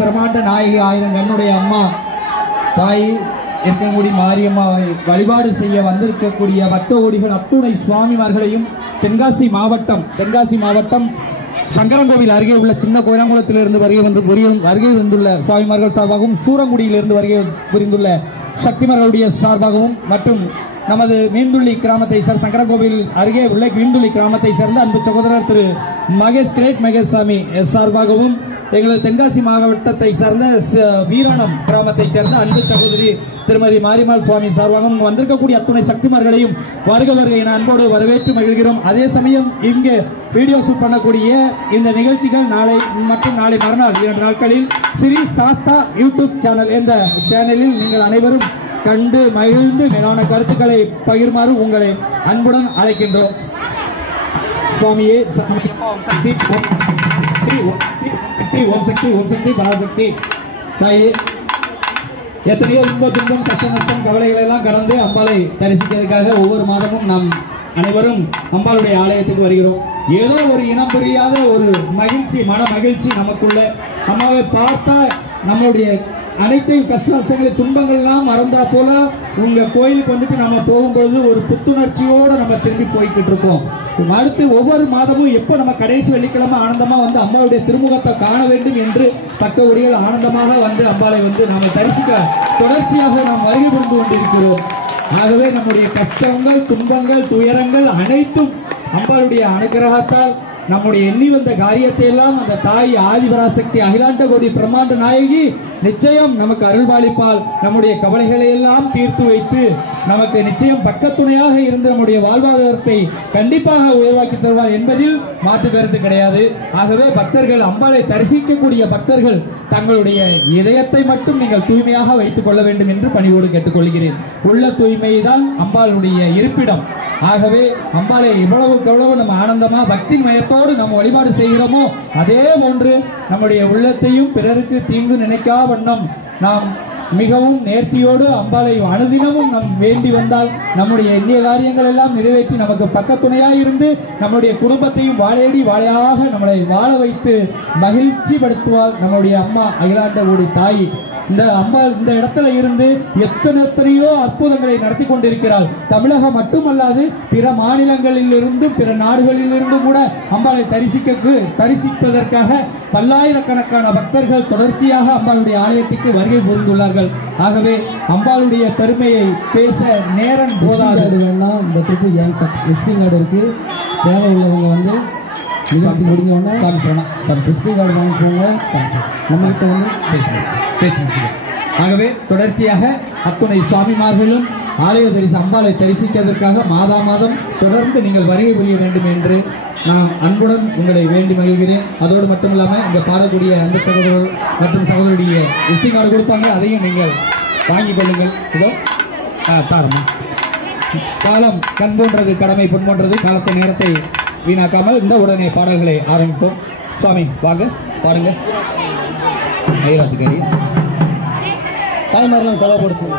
பிரம்மாண்ட நாயகி ஆயிரம் கண்ணுடைய அம்மா தாய் இருக்கங்குடி மாரியம்மாவை வழிபாடு செய்ய வந்திருக்கக்கூடிய பக்த கோடிகள் அத்துணை சுவாமிமார்களையும் தென்காசி மாவட்டம் சங்கரங்கோவில் அருகே உள்ள சின்ன கோயிலாங்குளத்திலிருந்து வருகை வந்துள்ள சுவாமிமார்கள் சார்பாகவும் சூரங்குடியிலிருந்து வருகை புரிந்துள்ள சக்திமார்களுடைய சார்பாகவும் மற்றும் நமது மீன்துள்ளி கிராமத்தை சங்கரங்கோவில் அருகே உள்ள மீன்துள்ளி கிராமத்தை சேர்ந்த அன்பு சகோதரர் திரு மகேஷ் சாமி சார்பாகவும் எங்களது தென்காசி மாவட்டத்தை சேர்ந்த வீரணம் கிராமத்தை சேர்ந்த அன்பு சகோதரி திருமதி மாரிமால் சுவாமி சார்பாகவும் வந்திருக்கக்கூடிய அத்துணை சக்திமார்களையும் வருக என அன்போடு வரவேற்று மகிழ்கிறோம். அதே சமயம் இங்கு வீடியோ ஷூட் பண்ணக்கூடிய இந்த நிகழ்ச்சிகள் நாளை மற்றும் நாளை மறுநாள் 2 நாட்களில் ஸ்ரீ சாஸ்தா யூடியூப் சேனல் என்ற சேனலில் நீங்கள் அனைவரும் கண்டு மகிழ்ந்து மேலான கருத்துக்களை பகிர்மாறு உங்களை அன்புடன் அழைக்கின்றோம். சுவாமியே ஓம் சக்தி பராசக்தி தாயே, எத்தனையோ துன்பம் கஷ்ட நஷ்டம் கவலைகள் எல்லாம் கடந்து அம்பாளை தரிசிக்கிறதுக்காக ஒவ்வொரு மாதமும் நாம் அனைவரும் அம்பாளுடைய ஆலயத்துக்கு வருகிறோம். ஏதோ ஒரு இனம் புரியாத ஒரு மன மகிழ்ச்சி நமக்குள்ள. அம்மாவை பார்த்தா நம்மளுடைய அனைத்தையும் கஷ்ட நஷ்டங்களை துன்பங்கள் எல்லாம் மறந்தா போல உங்க கோயிலுக்கு வந்துட்டு நம்ம போகும்பொழுது ஒரு புத்துணர்ச்சியோட நம்ம திரும்பி போய்கிட்டு இருக்கோம். அடுத்து ஒவ்வொரு மாதமும் எப்போ நம்ம கடைசி வெள்ளிக்கிழமை ஆனந்தமா வந்து அம்பாளுடைய திருமுகத்தை காண வேண்டும் என்று பக்த கோடிகள் ஆனந்தமாக வந்து அம்பாளை வந்து நாம் தரிசிக்க தொடர்ச்சியாக நாம் வருகை புரிந்து கொண்டிருக்கிறோம். ஆகவே நம்முடைய கஷ்டங்கள் துன்பங்கள் துயரங்கள் அனைத்தும் அம்பாளுடைய அனுகிரகத்தால் நம்முடைய எண்ணி வந்த காரியத்தை எல்லாம் அந்த தாய் ஆதிபராசக்தி அகிலாண்ட கோடி பிரம்மாண்ட நாயகி நிச்சயம் நமக்கு அருள்பாலிப்பால் நம்முடைய கவலைகளை எல்லாம் தீர்த்து வைத்து நமக்கு நிச்சயம் பக்கத்துணையாக இருந்து நம்முடைய வாழ்வாதாரத்தை கண்டிப்பாக உருவாக்கி தருவார் என்பதில் மாற்று கருத்து கிடையாது. ஆகவே பக்தர்கள் அம்பாளை தரிசிக்கக்கூடிய பக்தர்கள் தங்களுடைய இதயத்தை மட்டும் நீங்கள் தூய்மையாக வைத்துக் கொள்ள வேண்டும் என்று பணிவோடு கேட்டுக்கொள்கிறேன். உள்ள தூய்மை தான் அம்பாளுடைய இருப்பிடம். ஆகவே அம்பாளை எவ்வளவு நம்ம ஆனந்தமா பக்தி மயத்தோடு நம்ம வழிபாடு செய்கிறோமோ அதே போன்று நம்முடைய உள்ளத்தையும் பிறருக்கு தீங்கு நினைக்கா வண்ணம் நாம் மிகவும் நேர்த்தியோடு அம்பாளை அனுதினமும் நம் வேண்டி வந்தால் நம்முடைய எண்ணிய காரியங்கள் எல்லாம் நிறைவேற்றி நமக்கு பக்கத்துணையாக இருந்து நம்முடைய குடும்பத்தையும் வாழையாக நம்மளை வாழ வைத்து மகிழ்ச்சி படுத்துவாள் நம்முடைய அம்மா அகிலாண்ட கோடி தாய். இந்த அம்பாள் இந்த இடத்துல இருந்து எத்தனையோ அற்புதங்களை நடத்தி கொண்டிருக்கிறாள். தமிழகம் மட்டுமல்லாது பிற மாநிலங்களில் இருந்து பிற நாடுகளில் இருந்தும் கூட அம்பாளை தரிசிப்பதற்காக பல்லாயிரக்கணக்கான பக்தர்கள் தொடர்ச்சியாக அம்பாளுடைய ஆலயத்துக்கு வருகை புரிந்துள்ளார்கள். ஆகவே அம்பாளுடைய பெருமையை பேச நேரம் போதாது. வேணா இந்த ட்ரிப்பு விசிட்டிங் கார்டு இருக்கு, தேவை உள்ளவங்க வந்து நிகழ்ச்சி முடிஞ்ச உடனே விசிட்டிங் கார்டு வாங்கிக்கோங்க, நம்மகிட்ட வந்து பேசுங்க. ஆகவே தொடர்ச்சியாக அத்துணை சுவாமிமார்களும் ஆலய அம்பாளை தரிசிக்கிறதற்காக மாதம் தொடர்ந்து நீங்கள் வருகை புரிய வேண்டும் என்று நான் அன்புடன் உங்களை வேண்டி மகிழ்கிறேன். அதோடு மட்டும் இல்லாமல் இங்கே பாடக்கூடிய அந்த சகோதரர் மற்றும் சகோதரியுடைய விசிட்டிங் கார்டு கொடுப்பாங்க, அதையும் நீங்கள் வாங்கிக் கொள்ளுங்கள். இதோ தாரமா காலம் கண் போன்றது, கடமை பொன் போன்றது. காலத்தை நேரத்தை வீணாக்காமல் இந்த உடனே பாடல்களை ஆரம்பிப்போம். சுவாமி வாங்க பாடுங்க. ஐராத்துக்கறி தாய்மாரெல்லாம் கொலைப்படுத்தும்.